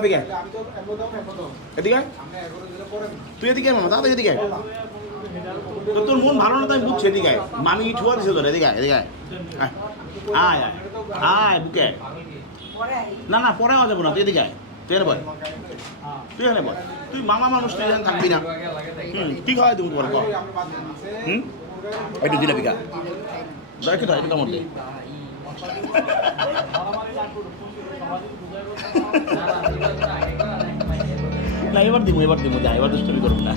এদিকে। এদিকে তুই এদিকে মামা দাদা এদিকে। তো তোর মন ভালো না তো আমি বুঝছি এদিকে। মামি ঠুয়া দিছে তোর এদিকে এদিকে আয়। আয়। আয় বুকে না না পরে আওয়া যাব না তুই এদিকে তুই এনে বল তুই এনে বল তুই মামা মানুষ তুই এখানে থাকবি না। হুম কি খাওয়াই দেবো তোমার কর হুম? একটু দিলে বিকা দেখি তো একটু কামড় দে না এবার দিব এবার দিব যা এবার দুষ্টমি করব না।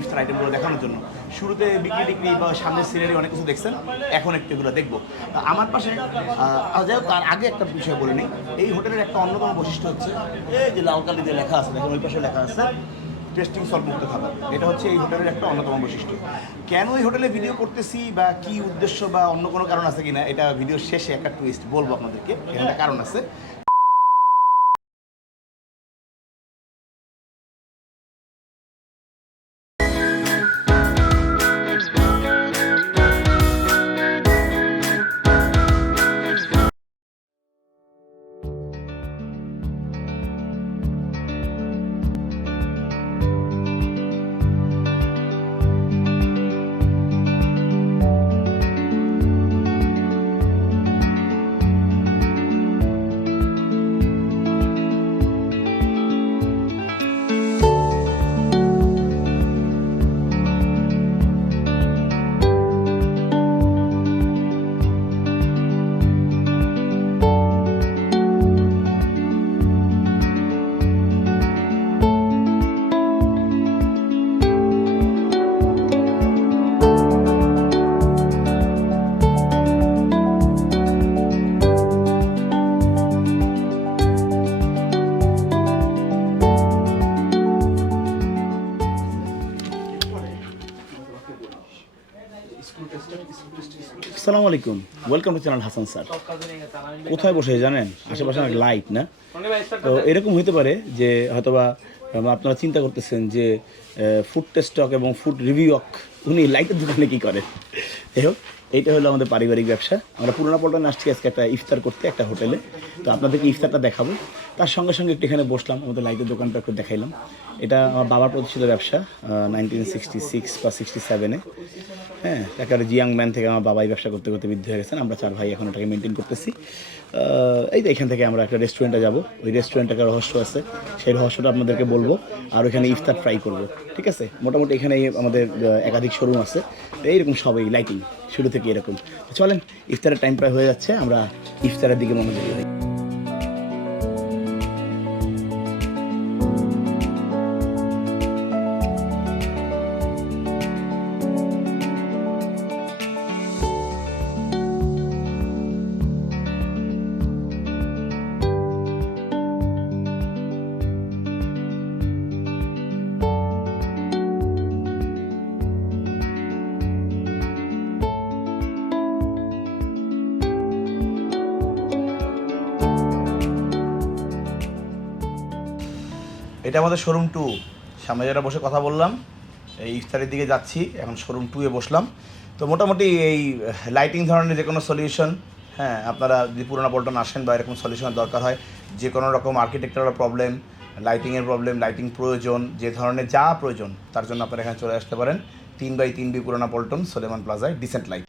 ইফতার আইটেমগুলো দেখানোর জন্য। শুরুতে বিক্রি, টিক্রি বা সামনের সিনারি অনেক কিছু দেখছেন, এখন একটু এগুলো দেখব। আমার পাশে যাই তার আগে একটা বিষয় বলে নিই। এই হোটেলের একটা অন্যতম বৈশিষ্ট্য হচ্ছে, এই যে লাল কালি দিয়ে লেখা আছে, দেখুন ওই পাশে লেখা আছে টেস্টিং সল মুক্ত খাবার। এটা হচ্ছে এই হোটেলের একটা অন্যতম বৈশিষ্ট্য। কেন এই হোটেলে ভিডিও করতেছি বা কি উদ্দেশ্য বা অন্য কোনো কারণ আছে কিনা, এটা ভিডিও শেষে একটা টুইস্ট বলব আপনাদেরকে। একটা কারণ আছে। আসসালামু আলাইকুম। Welcome to channel Hasan sir কোথায় বসে জানেন? আশেপাশে অনেক লাইট না? তো এরকম হতে পারে যে হয়তোবা আপনারা চিন্তা করতেছেন যে ফুড টেস্টক এবং ফুড রিভিউক উনি লাইটের দোকানে কী করেন যাই হোক। এইটা হলো আমাদের পারিবারিক ব্যবসা। আমরা পুরোনো পল্টনে আসছি আজকে একটা ইফতার করতে একটা হোটেলে। তো আপনাদেরকে ইফতারটা দেখাবো। তার সঙ্গে সঙ্গে একটু এখানে বসলাম, আমাদের লাইটের দোকানটা একটু দেখাইলাম। এটা আমার বাবার প্রতিষ্ঠিত ব্যবসা নাইনটিন সিক্সটি সিক্স বা সিক্সটি সেভেনে হ্যাঁ একেবারে জিয়াং ম্যান থেকে আমার বাবাই ব্যবসা করতে করতে বৃদ্ধি হয়ে গেছেন। আমরা চার ভাই এখন ওটাকে মেনটেন করতেছি। এই তো এখান থেকে আমরা একটা রেস্টুরেন্টে যাব। ওই রেস্টুরেন্টে একটা রহস্য আছে, সেই রহস্যটা আপনাদেরকে বলব। আর ওইখানে ইফতার ফ্রাই করব, ঠিক আছে? মোটামুটি এখানে আমাদের একাধিক শোরুম আছে। এইরকম সবই লাইটিং শুরু থেকে এরকম। চলেন, ইফতারের টাইম প্রায় হয়ে যাচ্ছে, আমরা ইফতারের দিকে মনোযোগী হই আমাদের শোরুম টু সামনে যারা বসে কথা বললাম, এই ইফতারের দিকে যাচ্ছি, এখন শোরুম টুয়ে বসলাম। তো মোটামুটি এই লাইটিং ধরনের যে কোনো সলিউশন হ্যাঁ আপনারা যদি পুরোনো পল্টন আসেন বা এরকম সলিউশনের দরকার হয় যে কোনো রকম আর্কিটেকচারাল প্রবলেম লাইটিংয়ের প্রবলেম লাইটিং প্রয়োজন, যে ধরনের যা প্রয়োজন, তার জন্য আপনারা এখানে চলে আসতে পারেন। তিন বাই তিন বি পুরানা পল্টন সোলেমান প্লাজায় ডিসেন্ট লাইফ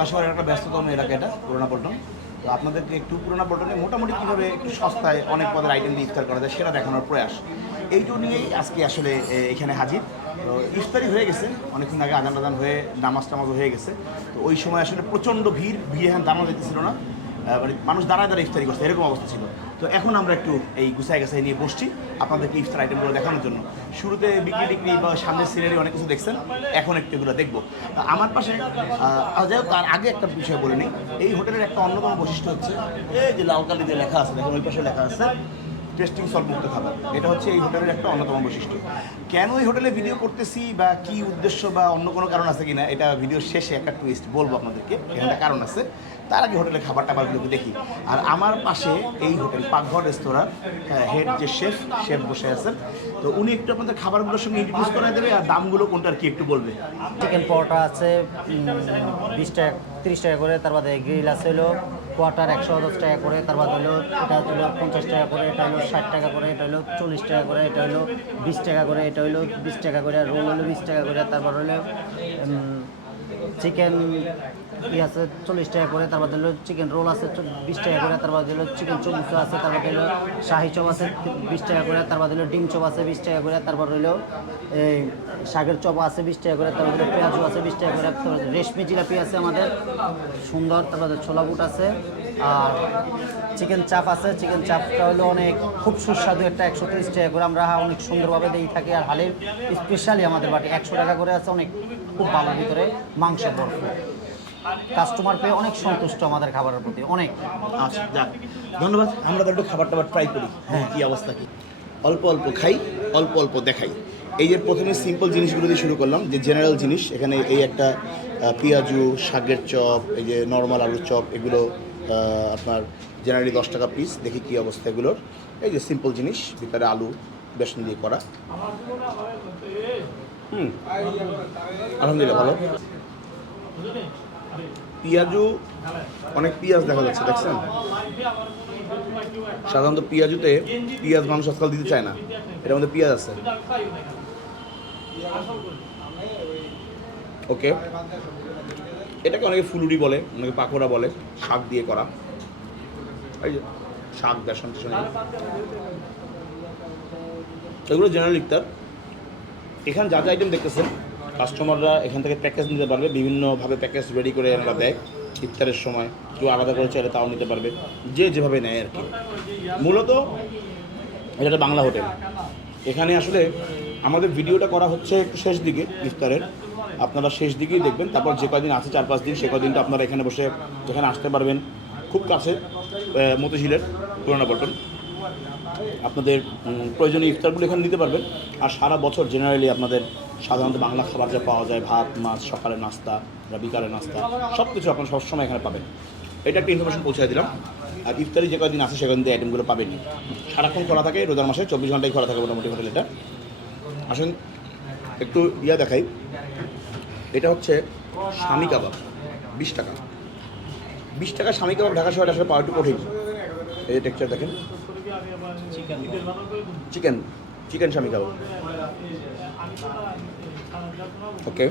ঢাকা শহরের একটা ব্যস্ততম এলাকা এটা, পুরোনা পল্টন। তো আপনাদেরকে একটু পুরোনা পল্টনে মোটামুটি কীভাবে একটু সস্তায় অনেক পদের আইটেম দিয়ে ইফতার করা যায় সেটা দেখানোর প্রয়াস। এইটু নিয়েই আজকে আসলে এখানে হাজির। তো ইফতারি হয়ে গেছে, অনেকক্ষণ আগে আদান আদান হয়ে নামাজ টামাজ হয়ে গেছে। তো ওই সময় আসলে প্রচণ্ড ভিড় ভিড় এখন দাঁড়ানো যেতেছিল না। মানে মানুষ দাঁড়ায় দাঁড়ায় ইফতারি করছে, এরকম অবস্থা ছিল। তো এখন আমরা একটু এই গুছাই গাছাই নিয়ে বসছি আপনাদেরকে ইফতার আইটেমগুলো দেখানোর জন্য। শুরুতে বিক্রি, টিক্রি বা সামনের সিনারি অনেক কিছু দেখছেন, এখন একটু এগুলো দেখব। আমার পাশে যাই তার আগে একটা বিষয় বলে নিই। এই হোটেলের একটা অন্যতম বৈশিষ্ট্য হচ্ছে, এই যে লালকালি যে লেখা আছে, দেখুন ওই পাশে লেখা আছে টেস্টিং সল্ট মুক্ত খাবার এটা হচ্ছে এই হোটেলের একটা অন্যতম বৈশিষ্ট্য। কেন এই হোটেলে ভিডিও করতেছি বা কি উদ্দেশ্য বা অন্য কোনো কারণ আছে কিনা, এটা ভিডিওর শেষে একটা টুইস্ট বলব আপনাদেরকে। একটা কারণ আছে। তার আগে হোটেলের খাবার টাবারগুলোকে দেখি। আর আমার পাশে এই হোটেল, পাকঘর, রেস্তোরাঁ হেড যে শেফ শেফ বসে আছেন। তো উনি একটু আপনাদের খাবারগুলোর সঙ্গে ইন্ট্রোডিউস করে দেবে আর দামগুলো কোনটার কি একটু বলবে। চিকেন পরোটা আছে বিশ টাকা, তিরিশ টাকা করে, তার বাদে গ্রিল আছে হলো কোয়ার্টার একশো দশ টাকা করে, তারপর হলো, এটা হলো পঞ্চাশ টাকা করে, এটা হলো ষাট টাকা করে, এটা হলো চল্লিশ টাকা করে, এটা হলো বিশ টাকা করে, এটা হলো বিশ টাকা করে রোল হলো বিশ টাকা করে, তারপর হলো চিকেন ই আছে চল্লিশ টাকা করে তারপর দিল চিকেন রোল আছে বিশ টাকা করে তারপর দিল চিকেন চমুচো আছে তারপর দিল শাহি চপ আছে বিশ টাকা করে তারপর হলো ডিম চপ আছে বিশ টাকা করে, তারপর রইল এই শাকের চপ আছে বিশ টাকা করে তারপর দিল পেঁয়াজও আছে বিশ টাকা করে তারপর রেশমি জিলাপি আছে আমাদের, সুন্দর তারপর ছোলা বুট আছে। আর চিকেন চাপ আছে। চিকেন চাপটা হলো অনেক খুব সুস্বাদু একটা একশো তিরিশ টাকা করে আমরা অনেক সুন্দরভাবে দিয়ে থাকি। আর হালির স্পেশালি আমাদের বাটি একশো টাকা করে আছে অনেক খুব ভালো ভিতরে মাংস ভরপুর। কাস্টমার পেয়ে অনেক সন্তুষ্ট আমাদের খাবারের প্রতি অনেক। আচ্ছা যাক। ধন্যবাদ। আমরা তো একটু খাবার টাবার ট্রাই করি। হ্যাঁ। কী অবস্থা কি? অল্প অল্প খাই অল্প অল্প দেখাই। এই যে প্রথমে সিম্পল জিনিসগুলো দিয়ে শুরু করলাম যে জেনারেল জিনিস এখানে এই একটা পেঁয়াজু, শাকের চপ, এই যে নর্মাল আলুর চপ, এগুলো আপনার জেনারেলি দশ টাকা পিস দেখি কী অবস্থা এগুলোর। এই যে সিম্পল জিনিস, ভিতরে আলু, বেসন দিয়ে করা। হুম, আলহামদুলিল্লাহ ভালো। পেঁয়াজু, অনেক পেঁয়াজ দেখা যাচ্ছে, দেখছেন? সাধারণত পেঁয়াজুতে পেঁয়াজ মানুষ আজকাল দিতে চায় না। এটার মধ্যে পেঁয়াজ আছে। ওকে। এটাকে অনেকে ফুলুরি বলে, অনেকে পাকোড়া বলে, শাক দিয়ে করা। এই যে শাক, বেসন, টেসন এগুলো। জেনারেল ইফতার। এখানে যা যা আইটেম দেখতেছেন কাস্টমাররা এখান থেকে প্যাকেজ নিতে পারবে, বিভিন্নভাবে প্যাকেজ রেডি করে আমরা দেয় ইফতারের সময়। কেউ আলাদা করে চাইলে তাও নিতে পারবে, যে যেভাবে নেয় আর কি। মূলত এটা একটা বাংলা হোটেল। এখানে আসলে আমাদের ভিডিওটা করা হচ্ছে একটু শেষ দিকে, ইফতারের। আপনারা শেষ দিকেই দেখবেন, তারপর যে কদিন আছে, চার পাঁচ দিন, সে কদিনটা আপনারা এখানে বসে যেখানে আসতে পারবেন। খুব কাছে মতিঝিলের পুরোনো পল্টন। আপনাদের প্রয়োজনীয় ইফতারগুলো এখানে নিতে পারবেন। আর সারা বছর জেনারেলি আপনাদের সাধারণত বাংলা খাবার যা পাওয়া যায়, ভাত, মাছ সকালের নাস্তা, বা বিকালের নাস্তা সব কিছু আপনারা সবসময় এখানে পাবেন। এটা একটা ইনফরমেশন পৌঁছে দিলাম। আর ইফতারি যে কদিন আছে, সে কদিন দিয়ে আইটেমগুলো পাবেনই। সারাক্ষণ খোলা থাকে, রোজার মাসে চব্বিশ ঘন্টায় খোলা থাকে মোটামুটি হোটেল এটা। আসুন, একটু ইয়া দেখাই। এটা হচ্ছে স্বামী কাবাব, বিশ টাকা। বিশ টাকা স্বামী কাবাব ঢাকা শহরে আসলে পাওয়া একটু কঠিন। এই যে টেক্সচার দেখেন। চিকেন চিকেন স্বামী কাবাব। ওকে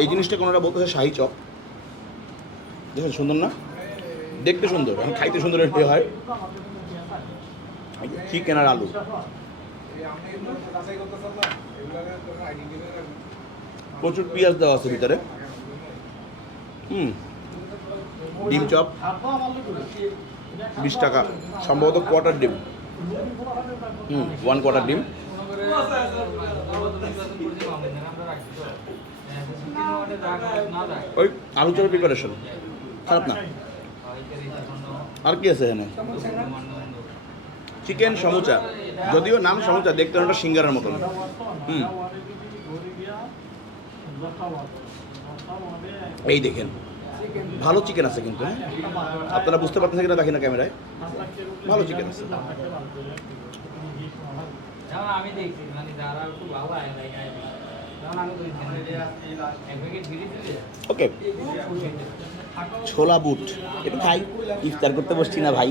এই জিনিসটা কোনোটা বলতেছে শাহি চপ। দেখেন, সুন্দর না? দেখতে সুন্দর, এখন খাইতে সুন্দর এটাই হয়। চিকেন আর আলু। প্রচুর পেঁয়াজ দেওয়া আছে ভিতরে। হুম। ডিম চপ, বিশ টাকা। সম্ভবত কোয়ার্টার ডিম। হুম ওয়ান কোয়ার্টার ডিম। ওই আলু চপের প্রিপারেশন খারাপ না। আর কি আছে এখানে? চিকেন সমুচা। যদিও নাম সমুচা, দেখতে অনেকটা সিঙ্গারের মতন। হুম। এই দেখেন ভালো চিকেন আছে কিন্তু হ্যাঁ? আপনারা বুঝতে পারতেছেন কিনা দেখেন না ক্যামেরায়? ভালো চিকেন আছে। আমি দেখছি মানে যারা ভালো আয় দিলে ওকে। ছোলা বুট। একটু খাই ইফতার করতে বসছি না ভাই।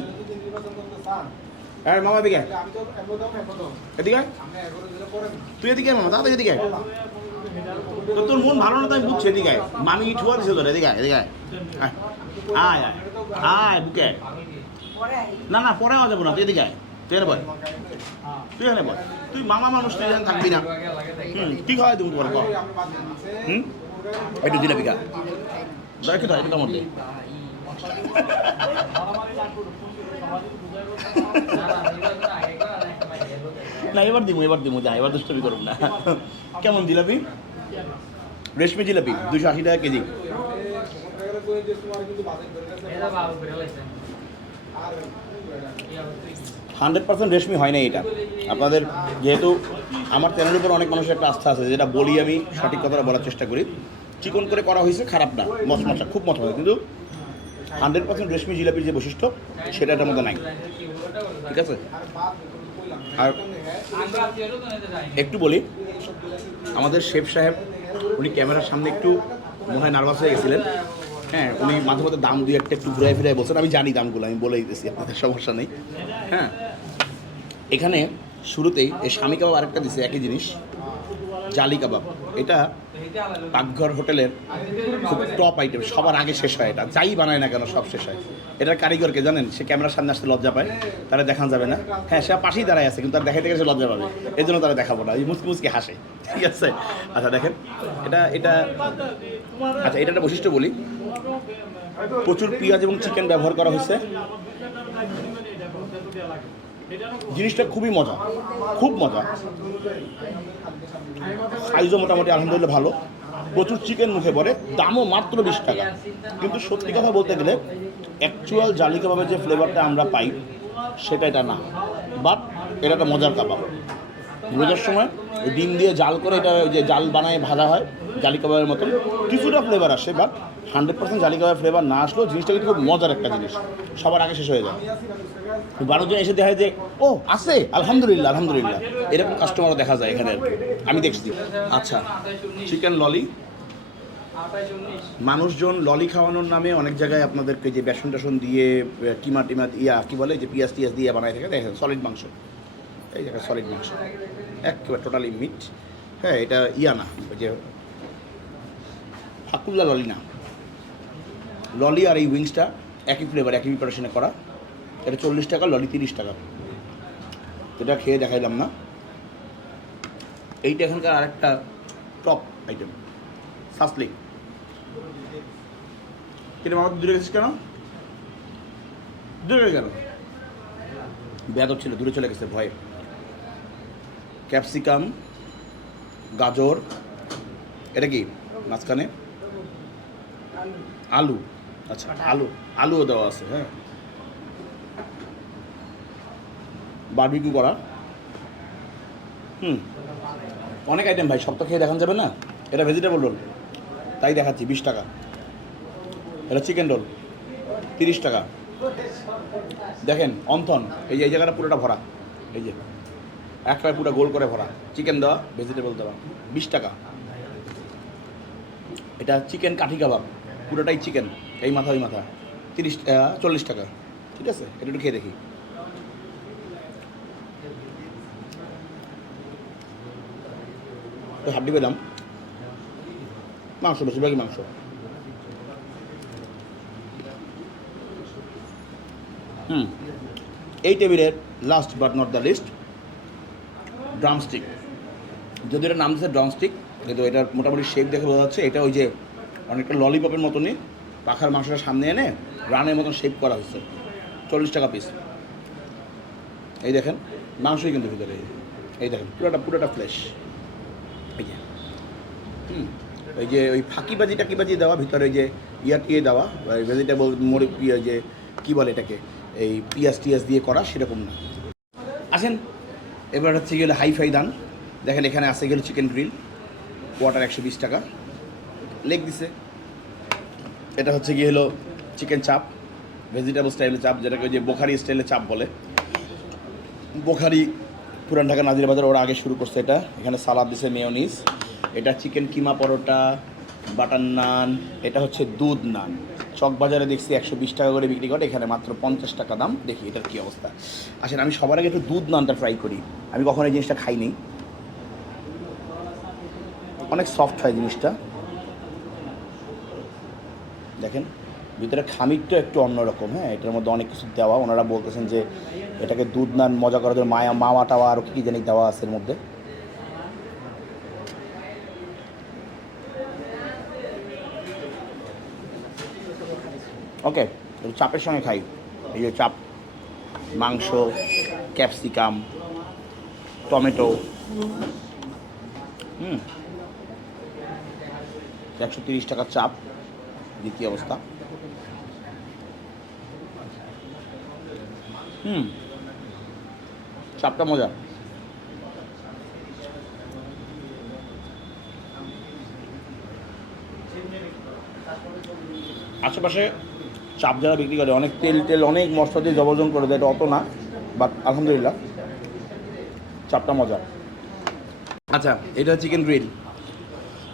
মামা এদিকে এদিকে তুই এদিকে মামা দাদা এদিকে। তো তোর মন ভালো না তো আমি বুঝছি এদিকে আয়। মামি ঠুয়া দিছে তোর এদিকে আয়, এদিকে আয়। আয় বুকে না না পরে যাব না তুই এদিকে আয় তুই এনে বল তুই এনে বল তুই মামা মানুষ তুই এখানে থাকবি না। হুম কি খাওয়াই দেবো তোমার হুম? একটু দিলে বিঘা দেখি একটু কামড় দে না এবার দিমু এবার দিমু যা এবার দুষ্টমি করুন না। কেমন জিলাপি রেশমি জিলাপি দুশো আশি টাকা কেজি। হান্ড্রেড পার্সেন্ট রেশমি হয় না এটা। আপনাদের যেহেতু আমার চ্যানেলের উপর অনেক মানুষের একটা আস্থা আছে, যেটা বলি আমি সঠিক কথাটা বলার চেষ্টা করি। চিকন করে করা হয়েছে, খারাপ না মশমশা খুব মশমশা কিন্তু হান্ড্রেড পার্সেন্ট রেশমি জিলাপির যে বৈশিষ্ট্য, সেটা এটার মধ্যে নাই। ঠিক আছে? আর একটু বলি আমাদের শেফ সাহেব, উনি ক্যামেরার সামনে একটু মনে হয় নার্ভাস হয়ে গেছিলেন। হ্যাঁ উনি মাঝে মধ্যে দাম দুই একটা একটু ঘুরাই ফিরাই বলছেন, আমি জানি দামগুলো, আমি বলেই দিয়েছি, আপনাদের সমস্যা নেই। হ্যাঁ এখানে শুরুতেই এই স্বামী কাবাব আরেকটা দিছে, একই জিনিস, জালি কাবাব। এটা পাকঘর হোটেলের খুব টপ আইটেম সবার আগে শেষ হয় এটা। যাই বানায় না কেন সব শেষ হয়। এটার কারিগরকে জানেন? সে ক্যামেরার সামনে আসতে লজ্জা পায়, তারা দেখানো যাবে না। হ্যাঁ সে পাশেই দাঁড়ায় আছে, কিন্তু তার দেখাইতে গেলে সে লজ্জা পাবে। এই জন্য তারা দেখাবো না। এই মুসকি মুসকি হাসে। ঠিক আছে? আচ্ছা দেখেন। এটা এটা আচ্ছা এটা একটা বৈশিষ্ট্য বলি। প্রচুর পেঁয়াজ এবং চিকেন ব্যবহার করা হয়েছে। জিনিসটা খুবই মজা, খুব মজা। সাইজও মোটামুটি আলহামদুলিল্লাহ ভালো। প্রচুর চিকেন মুখে পড়ে, দামও মাত্র বিশ টাকা। কিন্তু সত্যি কথা বলতে গেলে অ্যাকচুয়াল জালি কাবাবের যে ফ্লেভারটা আমরা পাই, সেটা এটা না। বাট এটা একটা মজার কাবাব। রোজার সময় ডিম দিয়ে জাল করে এটা যে জাল বানায় ভাজা হয় জালি কাবাবের মতন। কিছুটা ফ্লেভার আসে বাট হান্ড্রেড পার্সেন্ট জালি কাবাবের ফ্লেভার না আসলেও জিনিসটা কিন্তু খুব মজার একটা জিনিস। সবার আগে শেষ হয়ে যায়। বারোজন এসে দেখা যে, ও, আছে, আলহামদুলিল্লাহ আলহামদুলিল্লাহ। এরকম কাস্টমারও দেখা যায় এখানে। আর কি। আমি দেখছি। আচ্ছা চিকেন ললি মানুষজন ললি খাওয়ানোর নামে অনেক জায়গায় আপনাদেরকে যে বেসন টেসন দিয়ে কিমা টিমা ইয়া, কি বলে, যে পিঁয়াজ টিয়াজ দিয়ে বানায় থাকে, দেখেন সলিড মাংস। এই জায়গায় সলিড মাংস। একেবারে টোটালি মিট হ্যাঁ এটা ইয়া না যে ফাকুল্লা ললি না। ললি আর এই উইংসটা একই ফ্লেভার একই প্রিপারেশনে করা। এটা চল্লিশ টাকা, ললি তিরিশ টাকা। এটা খেয়ে দেখাইলাম না। এইটা এখানকার আরেকটা টপ আইটেম সাসলিং কিন্তু আমার দূরে গেছিস কেন? দূরে কেন? বেদক ছিল, দূরে চলে গেছে, ভয়ে। ক্যাপসিকাম, গাজর। এটা কি? মাঝখানে। আলু। আচ্ছা আলু আলুও দেওয়া আছে হ্যাঁ। বারবিকিউ করা। হুম। অনেক আইটেম ভাই সব তো খেয়ে দেখান যাবে না। এটা ভেজিটেবল রোল তাই দেখাচ্ছি বিশ টাকা। এটা চিকেন রোল তিরিশ টাকা। দেখেন অন্থন এই যে এই জায়গাটা পুরোটা ভরা। এই যে একবারে পুরো গোল করে ভরা। চিকেন দেওয়া ভেজিটেবল দেওয়া। বিশ টাকা। এটা চিকেন কাঠি কাবাব। পুরোটাই চিকেন এই মাথা, ওই মাথা। তিরিশ চল্লিশ টাকা। ঠিক আছে? এটা একটু খেয়ে দেখি। হাড্ডি পেলাম। মাংস, বেশিরভাগই মাংস। হুম। এই টেবিলের last but not the least drumstick যদি এটা নাম দিচ্ছে ড্রামস্টিক কিন্তু এটার মোটামুটি শেপ দেখে বোঝা যাচ্ছে, এটা ওই যে অনেকটা ললিপপের মতনই পাখার মাংসটা সামনে এনে রানের মতন শেপ করা হচ্ছে। চল্লিশ টাকা পিস এই দেখেন, মাংসই কিন্তু ভিতরে। এই দেখেন, পুরোটা পুরোটা ফ্লেশ এই যে, হুম ওই যে ওই ফাঁকিবাজি টাকিবাজি দেওয়া, ভিতরে যে ইয়া টিয়ে দেওয়া ভেজিটেবল মরি ইয়ে যে কী বলে এটাকে, এই পিঁয়াজ টিয়াজ দিয়ে করা, সেরকম না। আসেন, এবার হচ্ছে গেলে হাইফাই দান। দেখেন এখানে আছে গেল চিকেন গ্রিল কোয়াটার একশো বিশ টাকা। লেগ দিছে। এটা হচ্ছে গিয়ে হলো চিকেন চাপ ভেজিটেবল স্টাইলের চাপ যেটাকে ওই যে বোখারি স্টাইলের চাপ বলে। বোখারি পুরান ঢাকা নাজির বাজার, ওরা আগে শুরু করছে এটা। এখানে সালাদ দিছে মেয়নিস এটা চিকেন কিমা পরোটা, বাটার নান, এটা হচ্ছে দুধ নান। চক বাজারে দেখছি একশো বিশ টাকা করে বিক্রি করে, এখানে মাত্র পঞ্চাশ টাকা দাম। দেখি এটার কী অবস্থা। আসেন, আমি সবার আগে একটু দুধ নানটা ট্রাই করি। আমি কখনো এই জিনিসটা খাইনি। অনেক সফট হয় জিনিসটা। দেখেন, ভিতরে খামিরটা একটু অন্যরকম হ্যাঁ? এটার মধ্যে অনেক কিছু দেওয়া, ওনারা বলতেছেন যে এটাকে দুধ নান মজা করার জন্য মায়া মাওয়া টাওয়া আরও কী জানি দেওয়া আছে এর মধ্যে। ওকে চাপের সঙ্গে খাই। এই যে চাপ, মাংস, ক্যাপসিকাম, টমেটো। হুম। একশো তিরিশ টাকার চাপ। দ্বিতীয় অবস্থা? হুম, চাপটা মজা। আশেপাশে চাপ যারা বিক্রি করে, অনেক তেল তেল অনেক মশলা দিয়ে জবরজন করে দেয়, এটা অত না বাট আলহামদুলিল্লাহ, চাপটা মজা। আচ্ছা এটা চিকেন গ্রিল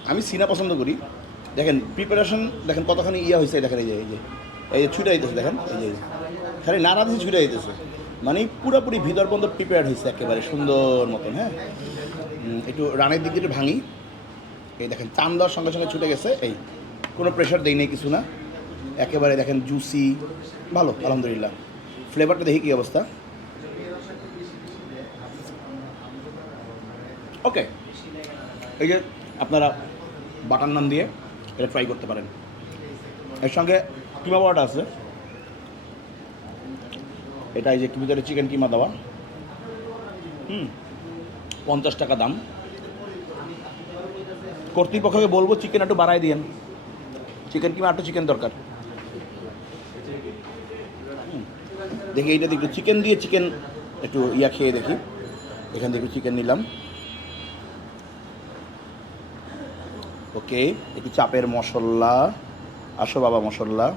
আমি সিনা পছন্দ করি। দেখেন প্রিপারেশন দেখেন কতখানি ইয়ে হয়েছে দেখেন এই যে এই যে এই যে ছুটে দিতেছে দেখেন, এই যে খালি নাড়া দিয়ে ছুটে দিতেছে মানে পুরোপুরি ভিতর পর্যন্ত প্রিপেয়ার হয়েছে একেবারে সুন্দর মতন হ্যাঁ? একটু রানের দিক দিয়ে একটু ভাঙি। এই দেখেন চান দেওয়ার সঙ্গে সঙ্গে ছুটে গেছে, এই, কোনো প্রেশার দেই নেই কিছু না। একেবারে দেখেন জুসি ভালো, আলহামদুলিল্লাহ। ফ্লেভারটা দেখি কী অবস্থা। ওকে এই যে আপনারা বাটার নান দিয়ে এটা ট্রাই করতে পারেন। এর সঙ্গে কিমা পাওয়াটা আছে। এটা এই যে ভিতরে চিকেন কিমা দেওয়া। হুম, পঞ্চাশ টাকা দাম। কর্তৃপক্ষকে বলব চিকেন একটু বাড়াই দিয়েন। চিকেন কিমা একটু চিকেন দরকার। দেখি এইটা একটু চিকেন দিয়ে চিকেন একটু ইয়া খেয়ে দেখি। এখান থেকে চিকেন নিলাম। ওকে একটু চাপের মশলা। আসো বাবা মশলা।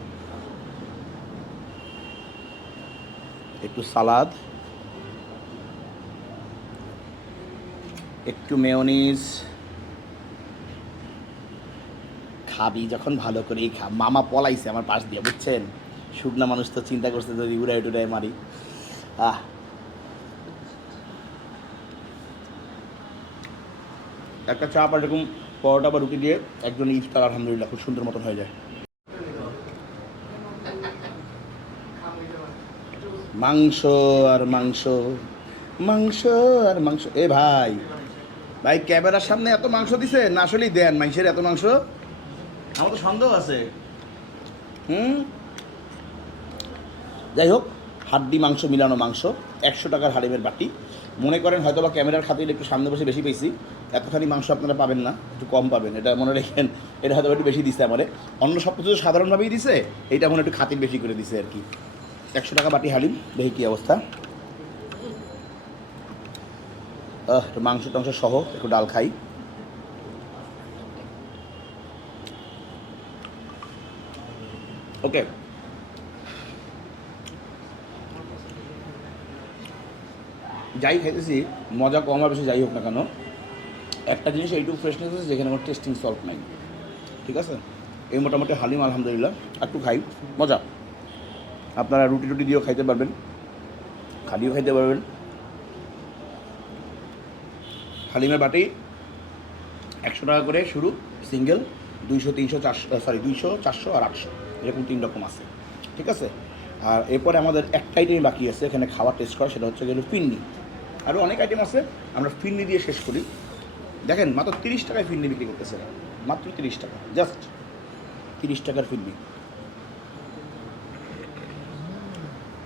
একটু সালাদ। একটু মেয়নিজ। খাবি, যখন ভালো করেই খা মামা পলাইছে আমার পাশ দিয়ে, বুঝছেন? শুকনা মানুষ তো চিন্তা করছে যদি উড়াই টুড়াই মারি। আহ। একটা চাপ এরকম পরোটা বা রুটি দিয়ে একজন ইফতার আলহামদুলিল্লাহ, খুব সুন্দর মতন হয়ে যায়। মাংস আর মাংস মাংস আর মাংস। এ ভাই ভাই, ক্যামেরার সামনে এত মাংস দিছে, না আসলেই দেন, মাংসের এত মাংস। আমার তো সন্দেহ আছে। হুম? যাই হোক, হাড্ডি মাংস, মিলানো মাংস, একশো টাকার হাড়িমের বাটি। মনে করেন হয়তো বা ক্যামেরার খাতিরে একটু সামনে বসে বেশি পেয়েছি। এতখানি মাংস আপনারা পাবেন না, একটু কম পাবেন। এটা মনে রেখেন, এটা হয়তো একটু বেশি দিছে আমারে। অন্য সব কিছু সাধারণভাবেই দিছে, এইটা মনে একটু খাতির বেশি করে দিছে আর কি। একশো টাকা বাটি হালিম, দেখি কী অবস্থা। একটু মাংস টাংস সহ একটু ডাল খাই। ওকে যাই খাইতেছি মজা কম আর বেশি যাই হোক না কেন, একটা জিনিস এইটুকু ফ্রেশনেস আছে যেখানে আমার টেস্টিং সল্ট নাই। ঠিক আছে? এই মোটামুটি হালিম, আলহামদুলিল্লাহ। একটু খাই, মজা। আপনারা রুটি টুটি দিয়েও খাইতে পারবেন, খালিও খাইতে পারবেন। হালিমের বাটি একশো টাকা করে শুরু সিঙ্গেল দুইশো, তিনশো, চারশো সরি দুইশো, চারশো আর আটশো। এরকম তিন রকম আছে। ঠিক আছে? আর এরপরে আমাদের একটা আইটেম বাকি আছে, এখানে খাবার টেস্ট করা, সেটা হচ্ছে গেলো ফিন্নি। আরও অনেক আইটেম আছে, আমরা ফিন্নি দিয়ে শেষ করি। দেখেন, মাত্র তিরিশ টাকায় ফিন্নি বিক্রি করতেছে মাত্র তিরিশ টাকা জাস্ট তিরিশ টাকার ফিন্নি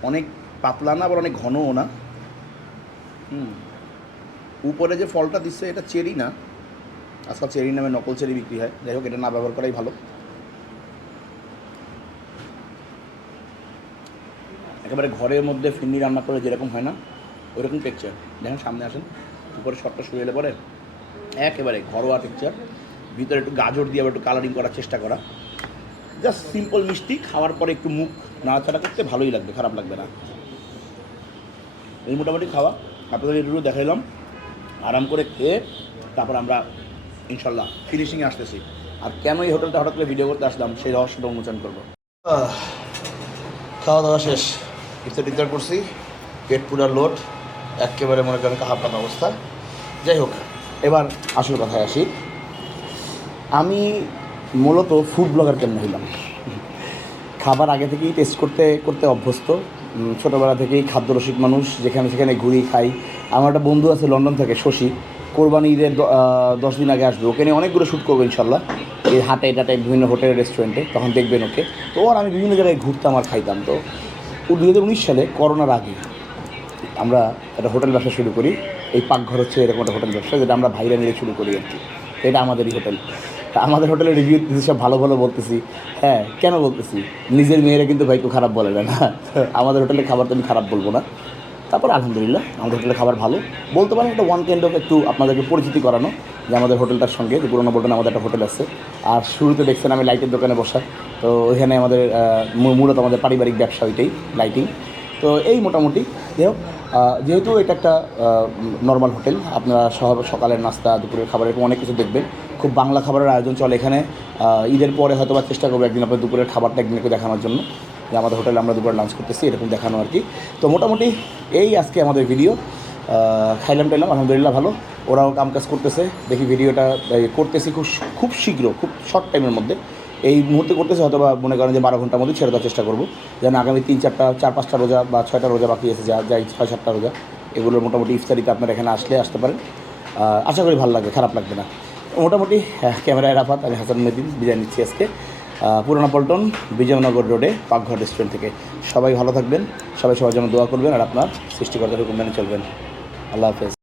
অনেক পাতলা না, আবার অনেক ঘনও না। হুম। উপরে যে ফলটা দিচ্ছে, এটা চেরি না। আজকাল চেরি নামে নকল চেরি বিক্রি হয়। যাই হোক, এটা না ব্যবহার করাই ভালো। একেবারে ঘরের মধ্যে ফিন্নি রান্না করে যেরকম হয় না। ওইরকম টেক্সচার দেখেন, সামনে আসেন, উপরে শটটা শুয়ে এলে পরে একেবারে ঘরোয়া টেক্সচার ভিতরে একটু গাজর দিয়ে আবার একটু কালারিং করার চেষ্টা করা। জাস্ট সিম্পল মিষ্টি, খাওয়ার পরে একটু মুখ নাড়াচাড়া করতে ভালোই লাগবে, খারাপ লাগবে না। এই মোটামুটি খাওয়া। আপনাদের একটু দেখাইলাম। আরাম করে খেয়ে তারপর আমরা ইনশাল্লাহ ফিনিশিংয়ে আসতেছি। আর কেন এই হোটেলটা হঠাৎ করে ভিডিও করতে আসলাম, সেই রহস্যটা উন্মোচন করব। খাওয়া দাওয়া শেষ। ইফতার টিফতার করছি। পেট পুরা লোড একেবারে মনে করেন কাহাপাত অবস্থা। যাই হোক, এবার আসল কথায় আসি। আমি মূলত ফুড ব্লগার কেমন হইলাম? খাবার আগে থেকেই টেস্ট করতে করতে অভ্যস্ত। ছোটোবেলা থেকেই খাদ্যরসিক মানুষ, যেখানে সেখানে ঘুরি খাই। আমার একটা বন্ধু আছে, লন্ডন থেকে, শশী। কোরবানি ঈদের দশ দিন আগে আসবে। ওকে নিয়ে অনেকগুলো শ্যুট করব ইনশাল্লাহ। এই হাটে টাটে বিভিন্ন হোটেল রেস্টুরেন্টে তখন দেখবেন ওকে। তো আর আমি বিভিন্ন জায়গায় ঘুরতাম আর খাইতাম। তো দু হাজার উনিশ সালে, করোনার আগে আমরা একটা হোটেল ব্যবসা শুরু করি। এই পাকঘর হচ্ছে এরকম একটা হোটেল ব্যবসা, যেটা আমরা ভাইরা মিলে শুরু করি আর কি। এটা আমাদেরই হোটেল। তা আমাদের হোটেলের রিভিউ সব ভালো ভালো বলতেছি। হ্যাঁ কেন বলতেছি? নিজের মেয়েরা কিন্তু ভাই কেউ খারাপ বলে না। আমাদের হোটেলের খাবার তো আমি খারাপ বলব না। তারপর আলহামদুলিল্লাহ, আমাদের হোটেলের খাবার ভালো। বলতে পারেন একটা ওয়ান কাইন্ড অফ একটু আপনাদেরকে পরিচিতি করানো, যে আমাদের হোটেলটার সঙ্গে, যে পুরোনো বলটেন আমাদের একটা হোটেল আছে। আর শুরুতে দেখছেন আমি লাইটের দোকানে বসা। তো ওইখানে আমাদের মূলত আমাদের পারিবারিক ব্যবসা ওইটাই লাইটিং তো এই মোটামুটি। যাই হোক যেহেতু এটা একটা নর্মাল হোটেল আপনারা সহ সকালের নাস্তা, দুপুরের খাবার, এরকম অনেক কিছু দেখবেন। খুব বাংলা খাবারের আয়োজন চলে এখানে। ঈদের পরে হয়তো বা চেষ্টা করব একদিন আপনার দুপুরের খাবারটা একদিন একটু দেখানোর জন্য। যে আমাদের হোটেলে আমরা দুপুরে লাঞ্চ করতেছি, এরকম দেখানো আর কি। তো মোটামুটি এই আজকে আমাদের ভিডিও খাইলাম টাইলাম, আলহামদুলিল্লাহ ভালো। ওরাও কাম কাজ করতেছে। দেখি ভিডিওটা করতেছি খুব খুব শীঘ্র, খুব শর্ট টাইমের মধ্যে। এই মুহূর্তে করতেছে হয়তো বা মনে করেন যে বারো ঘণ্টার মধ্যে ছেড়ে দেওয়ার চেষ্টা করব। যেন আগামী তিন চারটা চার পাঁচটা রোজা বা ছয়টা রোজা বাকি আছে যা যাই ছয় সাতটা রোজা। এগুলোর মোটামুটি ইফতারিতে আপনারা এখানে আসলে আসতে পারেন। আশা করি ভালো লাগবে খারাপ লাগবে না। মোটামুটি হ্যাঁ, ক্যামেরায় রাফাত আমি হাসান মেদিন বিদায় নিচ্ছি আজকে। পুরানা পল্টন বিজয়নগর রোডে পাকঘর রেস্টুরেন্ট থেকে। সবাই ভালো থাকবেন সবাই সবার জন্য দোয়া করবেন আর আপনার সৃষ্টিকর্তার হুকুম মেনে চলবেন। আল্লাহ হাফেজ।